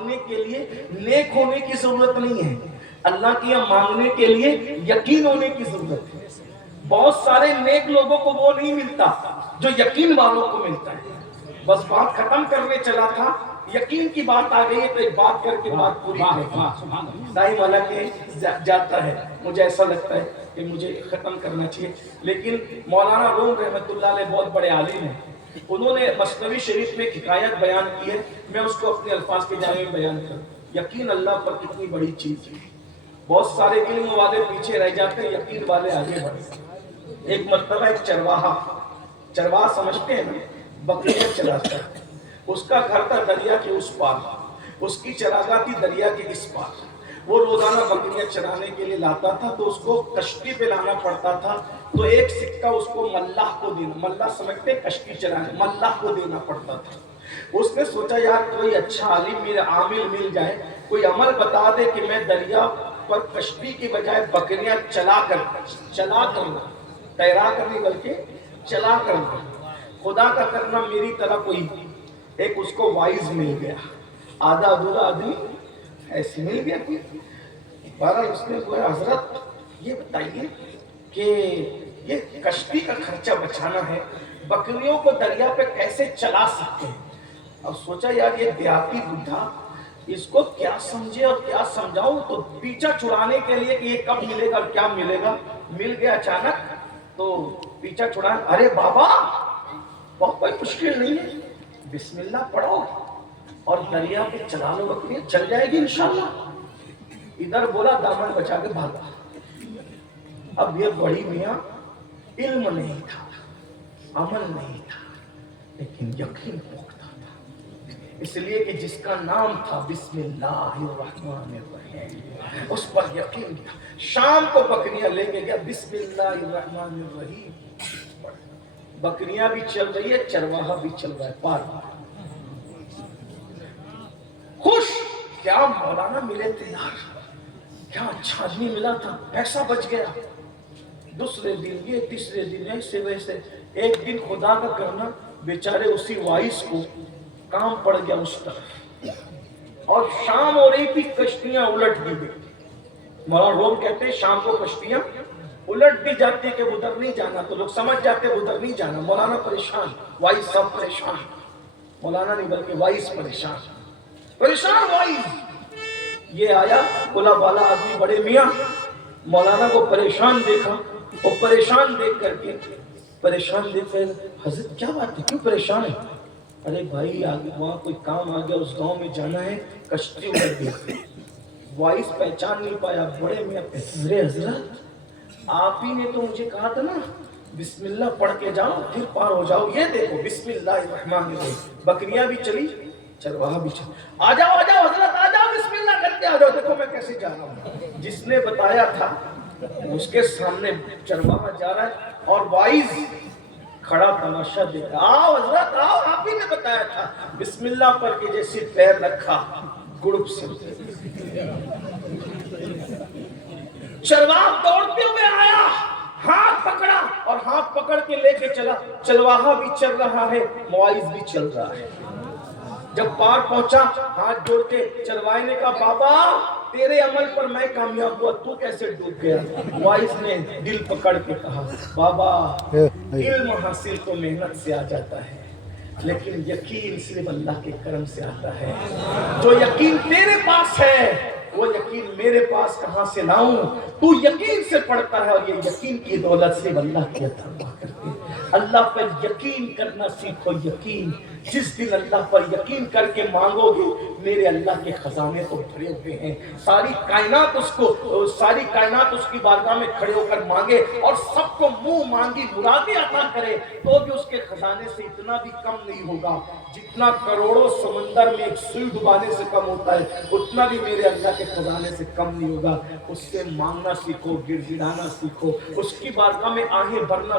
مانگنے کے لیے نیک ہونے کی ضرورت نہیں ہے، اللہ کے یہاں مانگنے کے لیے یقین ہونے کی ضرورت ہے۔ بہت سارے نیک لوگوں کو وہ نہیں ملتا جو یقین والوں کو ملتا ہے۔ بس بات ختم کرنے چلا تھا، یقین کی بات آ گئی ہے تو ایک بات کر کے بات پوری کریں۔ ٹائم حالانکہ جاتا ہے، مجھے ایسا لگتا ہے کہ مجھے ختم کرنا چاہیے، لیکن مولانا روم رحمۃ اللہ علیہ بہت بڑے عالم ہیں، انہوں نے مثنوی شریف میں ایک حکایت بیان کی ہے، میں اس کو اپنے الفاظ کے جامع میں بیان کروں۔ یقین اللہ پر کتنی بڑی چیز ہے، بہت سارے علم والے پیچھے رہ جاتے ہیں، یقین والے آگے بڑھتے ہیں۔ ایک مرتبہ ایک چرواہا سمجھتے ہیں نا، بکریاں چراتا ہے، اس کا گھر تھا دریا کے اس پار، اس کی چراگاہ تھی دریا کے اس پار۔ وہ روزانہ بکریاں چرانے کے لیے لاتا تھا تو اس کو کشتی پہ لانا پڑتا تھا، تو ایک سکہ اس کو ملاح کو دینا، ملاح سمجھتے کشتی چرانے، ملاح کو دینا پڑتا تھا۔ اس نے سوچا یار کوئی اچھا عالم میرا عامل مل جائے، کوئی عمل بتا دے کہ میں دریا پر کشتی کی بجائے بکریاں چلا کرنا، تیرا کرنی بلکہ چلا کرنا، خدا کا کرنا میری طرح کوئی۔ ایک اس کو وائز مل گیا، آدھا ادھورا آدمی ایسے مل گیا کہ بہرحال اس نے کہا حضرت یہ بتائیے کہ یہ کشتی کا خرچہ بچانا ہے، بکریوں کو دریا پہ کیسے چلا سکتے ہیں؟ اب سوچا یار یہ دیہاتی بڈھا، اس کو کیا سمجھے اور کیا سمجھاؤں، تو پیچھا چھڑانے کے لیے کہ یہ کب ملے گا اور کیا ملے گا، مل گیا اچانک تو پیچھا چھڑا، ارے بابا بہت کوئی مشکل نہیں ہے، بسم اللہ پڑھو اور دریا پہ چلا لو، بکریاں چل جائے گی انشاءاللہ۔ ادھر بولا دامن بچا کے بھاگا۔ اب یہ بڑی میاں علم نہیں تھا، عمل نہیں تھا، لیکن یقین پختہ تھا، اس لیے کہ جس کا نام تھا بسم اللہ الرحمن الرحیم، اس پر یقین تھا۔ شام کو بکریاں لے کے گیا، بسم اللہ الرحمن الرحیم، بکریاں بھی چل رہی ہے، چرواہا بھی چل رہا ہے، پار خوش، کیا مولانا ملے تھے یار، کیا اچھا آدمی ملا تھا، پیسہ بچ گیا۔ دوسرے دن یہ، تیسرے دن ایسے ویسے، ایک دن خدا کا کرنا بیچارے اسی وائس کو کام پڑ گیا اس طرف، اور شام ہو رہی تھی، کشتیاں الٹ دی گئی۔ مولانا روم کہتے ہیں شام کو کشتیاں الٹ دی جاتی کہ ادھر نہیں جانا، تو لوگ سمجھ جاتے ادھر نہیں جانا، مولانا پریشان، وائس سب پریشان، مولانا نہیں بلکہ وائس پریشان وائس۔ یہ آیا بولا بالا آدمی بڑے میاں، مولانا کو پریشان دیکھا، وہ پریشان دیکھ کر کے حضرت کیا بات ہے، کیوں پریشان ہے؟ ارے بھائی آگے وہاں کوئی کام آ گیا، اس گاؤں میں جانا ہے، کشتی الٹ گئی۔ وائس پہچان نہیں پایا، بڑے میاں ارے حضرت آپ ہی نے تو مجھے کہا تھا نا بسم اللہ پڑھ کے جاؤ پھر پار ہو جاؤ، یہ دیکھو بسم اللہ الرحمن الرحیم، بکریاں بھی چلی، چرواہا بھی چلا، آ جاؤ حضرت آ جاؤ، بسم اللہ کر کے آ جاؤ، دیکھو میں کیسے جا رہا ہوں۔ جس نے بتایا تھا اس کے سامنے چرواہا جا رہا ہے اور وائز کھڑا تماشا دیکھ رہا، آؤ حضرت آؤ، آپ ہی نے بتایا تھا، بسم اللہ پر کے جیسے پیر رکھا، گڑپ سے چرواہا دوڑتے ہوئے آیا، ہاتھ پکڑا اور ہاتھ پکڑ کے لے کے چلا، چرواہا بھی چل رہا ہے، موائز بھی چل رہا ہے۔ جب پار پہنچا ہاتھ جوڑ کے چرواہے نے کہا بابا تیرے عمل پر میں کامیاب ہوا، تو کیسے ڈوب گیا؟ وائس نے دل پکڑ کے کہا بابا علم حاصل تو محنت سے آ جاتا ہے، لیکن یقین صرف اللہ کے کرم سے آتا ہے۔ جو یقین تیرے پاس ہے وہ یقین میرے پاس کہاں سے لاؤں؟ تو یقین سے پڑھتا ہے، اور یہ یقین کی دولت سے اللہ کی عطا ہوا کرتے ہیں۔ اللہ پر یقین کرنا سیکھو، یقین جس دن اللہ پر یقین کر کے مانگو گے، میرے اللہ کے خزانے تو بھرے ہوئے ہیں، ساری کائنات اس کی بارگاہ میں کھڑے ہو کر مانگے اور سب کو منہ مانگی مرادیں عطا کرے تو بھی اس کے خزانے سے اتنا بھی کم نہیں ہوگا، جتنا کروڑوں سمندر میں ایک سوئی ڈبانے سے کم ہوتا ہے اتنا بھی میرے اللہ کے خزانے سے کم نہیں ہوگا۔ اس سے مانگنا سیکھو، گڑ گڑانا سیکھو، اس کی بارگاہ میں آہیں بھرنا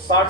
60